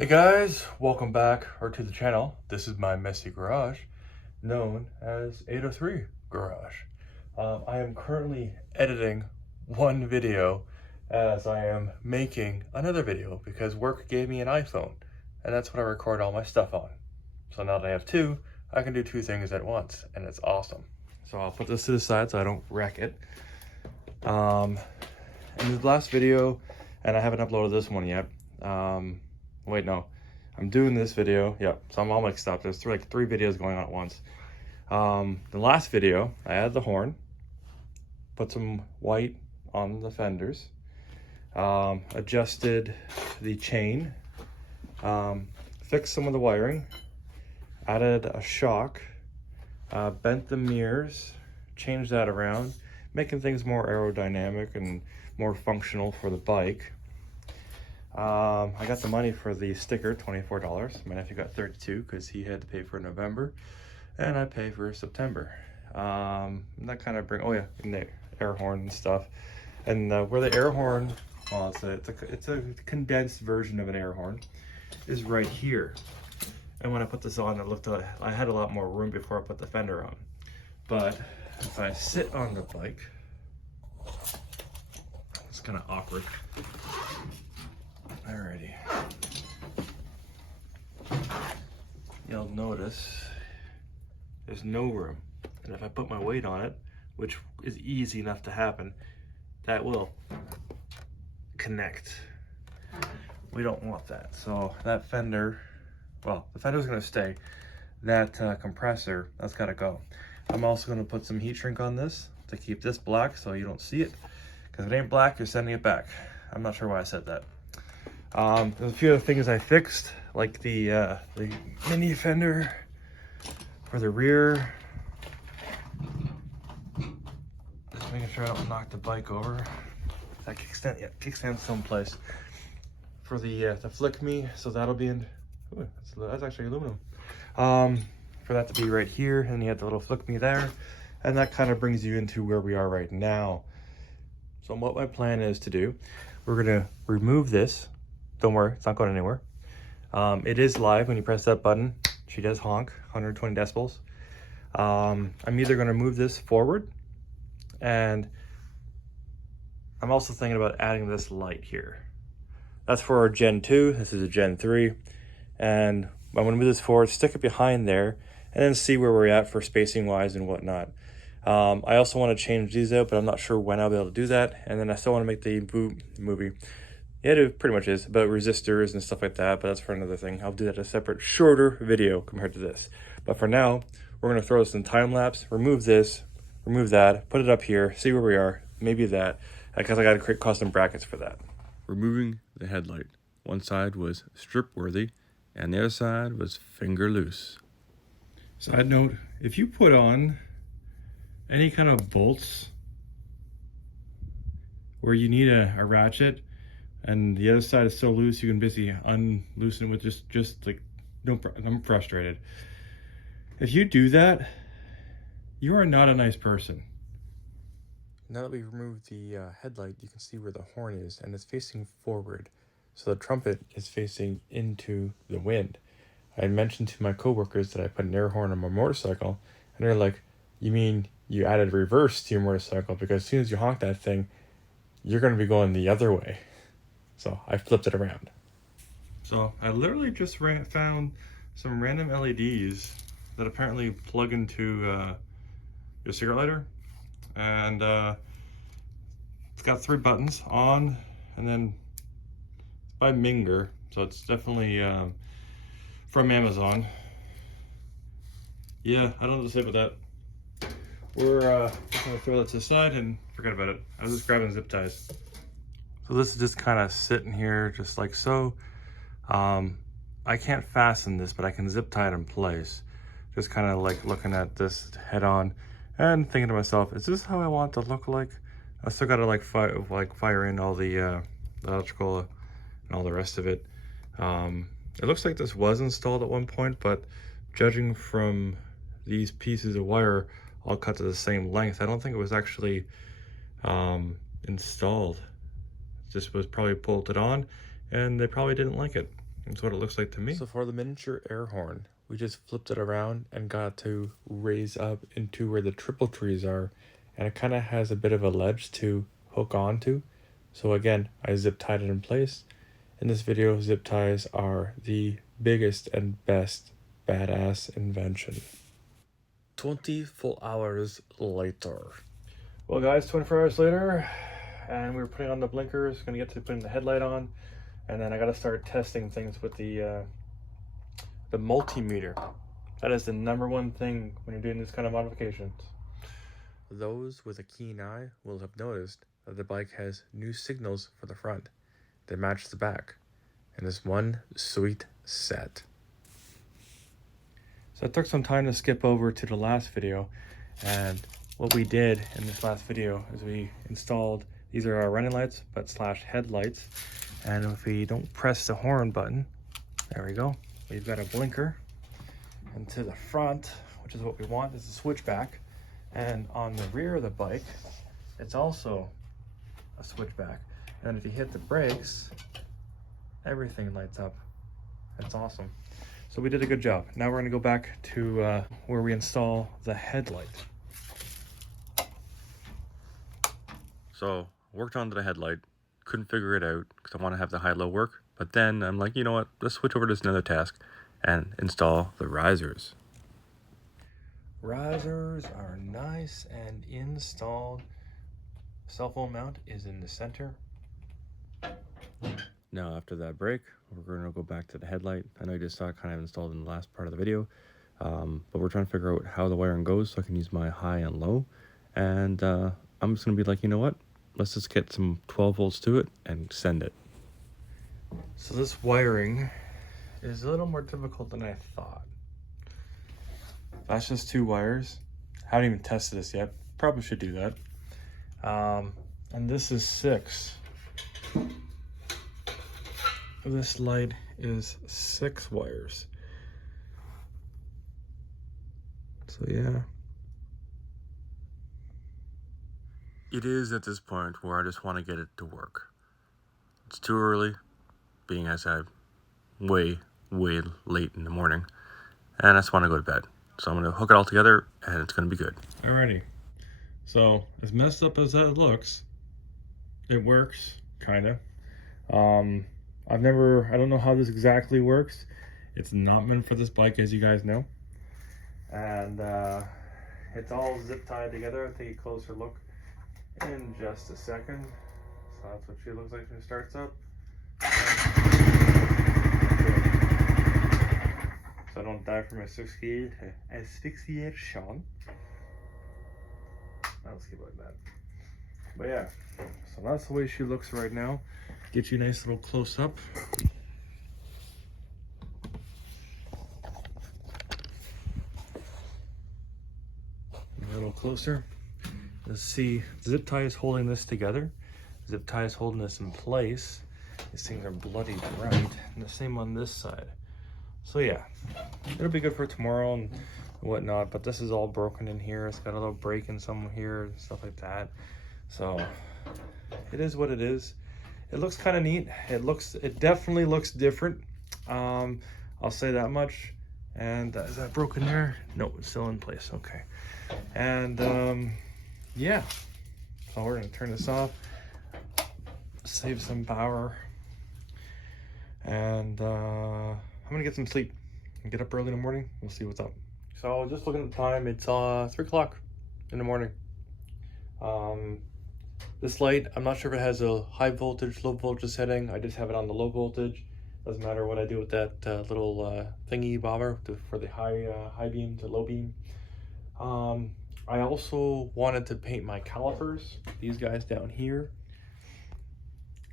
Hey guys, welcome back to the channel. This is my messy garage, known as 803 Garage. I am currently editing one video as I am making another video because work gave me an iPhone, and that's what I record all my stuff on. So now that I have two, I can do two things at once, and it's awesome. So I'll put this to the side so I don't wreck it. In the last video, and I haven't uploaded this one yet, wait, no, I'm doing this video. Yep, so I'm all mixed up. There's like three videos going on at once. The last video, I added the horn, put some white on the fenders, adjusted the chain, fixed some of the wiring, added a shock, bent the mirrors, changed that around, making things more aerodynamic and more functional for the bike. I got the money for the sticker, $24. My nephew got 32 because he had to pay for November, and I pay for September. And that kind of and the air horn and stuff. And where the air horn, well, it's a condensed version of an air horn, is right here. And when I put this on, I had a lot more room before I put the fender on. But if I sit on the bike, it's kind of awkward. Alrighty. You'll notice there's no room. And if I put my weight on it, which is easy enough to happen, that will connect. We don't want that. So that fender, well, the fender's gonna stay. That compressor, that's gotta go. I'm also gonna put some heat shrink on this to keep this black so you don't see it. Because if it ain't black, you're sending it back. I'm not sure why I said that. There's a few other things I fixed, like the mini fender for the rear. Just making sure I don't knock the bike over. That kickstand's still in place. For the flick me, so that'll be in. Ooh, that's actually aluminum. For that to be right here, and you have the little flick me there, and that kind of brings you into where we are right now. So what my plan is to do, we're gonna remove this. Don't worry, it's not going anywhere. It is live. When you press that button, she does honk, 120 decibels. I'm either going to move this forward, and I'm also thinking about adding this light here. That's for our Gen 2. This is a Gen 3. And I'm going to move this forward, stick it behind there, and then see where we're at for spacing-wise and whatnot. I also want to change these out, but I'm not sure when I'll be able to do that. And then I still want to make the movie. Yeah, it pretty much is about resistors and stuff like that, but that's for another thing. I'll do that in a separate, shorter video compared to this. But for now, we're going to throw this in time lapse, remove this, remove that, put it up here, see where we are, maybe that, because I got to create custom brackets for that. Removing the headlight. One side was strip worthy, and the other side was finger loose. Side note, if you put on any kind of bolts where you need a ratchet, and the other side is so loose, you can basically unloosen it with just like, I'm frustrated. If you do that, you are not a nice person. Now that we've removed the headlight, you can see where the horn is, and it's facing forward. So the trumpet is facing into the wind. I mentioned to my coworkers that I put an air horn on my motorcycle, and they're like, you mean you added reverse to your motorcycle? Because as soon as you honk that thing, you're going to be going the other way. So I flipped it around. So I literally just found some random LEDs that apparently plug into your cigarette lighter. And it's got 3 buttons, on, and then it's by Minger. So it's definitely from Amazon. Yeah, I don't know what to say about that. We're just gonna throw that to the side and forget about it. I was just grabbing zip ties. So this is just kind of sitting here just like so. I can't fasten this, but I can zip tie it in place. Just kind of like looking at this head on and thinking to myself, is this how I want it to look like? I still gotta like fire in all the electrical and all the rest of it. It looks like this was installed at one point, but judging from these pieces of wire all cut to the same length, I don't think it was actually installed. Just was probably bolted on, and they probably didn't like it. That's what it looks like to me. So for the miniature air horn, we just flipped it around and got to raise up into where the triple trees are. And it kind of has a bit of a ledge to hook onto. So again, I zip tied it in place. In this video, zip ties are the biggest and best badass invention. 20 full hours later. Well guys, 24 hours later, and we were putting on the blinkers, gonna get to putting the headlight on, and then I gotta start testing things with the multimeter. That is the #1 thing when you're doing this kind of modifications. Those with a keen eye will have noticed that the bike has new signals for the front. They match the back, and it's one sweet set. So I took some time to skip over to the last video, and what we did in this last video is we installed, these are our running lights, but slash headlights, and if we don't press the horn button, there we go, we've got a blinker, and to the front, which is what we want, is a switchback, and on the rear of the bike, it's also a switchback, and if you hit the brakes, everything lights up. That's awesome. So we did a good job. Now we're gonna go back to where we install the headlight. So worked on the headlight, couldn't figure it out because I want to have the high-low work. But then I'm like, you know what? Let's switch over to another task and install the risers. Risers are nice and installed. Cell phone mount is in the center. Now after that break, we're going to go back to the headlight. I know you just saw it kind of installed in the last part of the video, but we're trying to figure out how the wiring goes so I can use my high and low. And I'm just going to be like, you know what? Let's just get some 12 volts to it and send it. So this wiring is a little more difficult than I thought. That's just 2 wires. Haven't even tested this yet. Probably should do that. And this is 6. This light is 6 wires. So yeah. It is at this point where I just want to get it to work. It's too early, being as I'm way late in the morning, and I just want to go to bed. So I'm going to hook it all together, and it's going to be good. Alrighty. So, as messed up as that looks, it works, kinda. I don't know how this exactly works. It's not meant for this bike, as you guys know. And it's all zip tied together. I'll take a closer look in just a second. So that's what she looks like when it starts up. So I don't die from asphyxiation. I'll skip like that. But yeah, so that's the way she looks right now. Get you a nice little close up. A little closer. Let's see, zip tie is holding this together. Zip tie is holding this in place. These things are bloody bright. And the same on this side. So yeah, it'll be good for tomorrow and whatnot, but this is all broken in here. It's got a little break in some here and stuff like that. So it is what it is. It looks kind of neat. It definitely looks different. I'll say that much. And is that broken there? No, it's still in place. Okay. And yeah, so we're gonna turn this off, save some power, and I'm gonna get some sleep and get up early in the morning. We'll see what's up. So just looking at the time, it's 3 o'clock in the morning. This light, I'm not sure if it has a high voltage, low voltage setting. I just have it on the low voltage. Doesn't matter what I do with that little thingy bobber for the high beam to low beam. I also wanted to paint my calipers, these guys down here.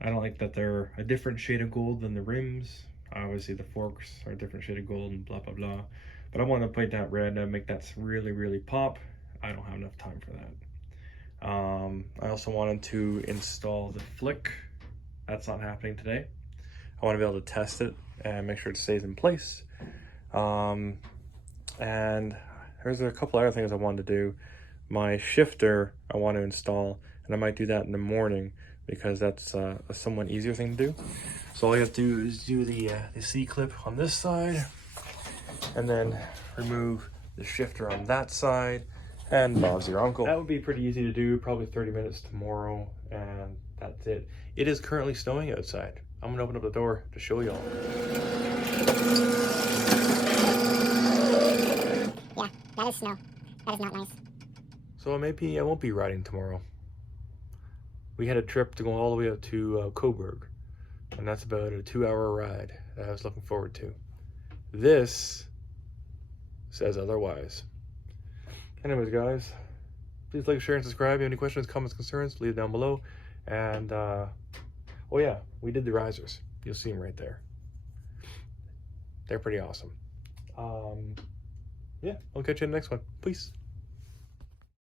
I don't like that they're a different shade of gold than the rims. Obviously the forks are a different shade of gold and blah blah blah. But I want to paint that red and make that really pop. I don't have enough time for that. I also wanted to install the flick. That's not happening today. I want to be able to test it and make sure it stays in place. And there's a couple other things I wanted to do. My shifter I want to install, and I might do that in the morning because that's a somewhat easier thing to do. So all you have to do is do the C-clip on this side, and then remove the shifter on that side, and Bob's your uncle. That would be pretty easy to do, probably 30 minutes tomorrow, and that's it. It is currently snowing outside. I'm gonna open up the door to show y'all. Yeah, that is snow. That is not nice. So maybe I won't be riding tomorrow. We had a trip to go all the way up to Coburg, and that's about a 2-hour ride that I was looking forward to. This says otherwise. Anyways, guys, please like, share, and subscribe. If you have any questions, comments, concerns, leave it down below. And oh yeah, we did the risers. You'll see them right there. They're pretty awesome. Yeah, I'll catch you in the next one. Peace.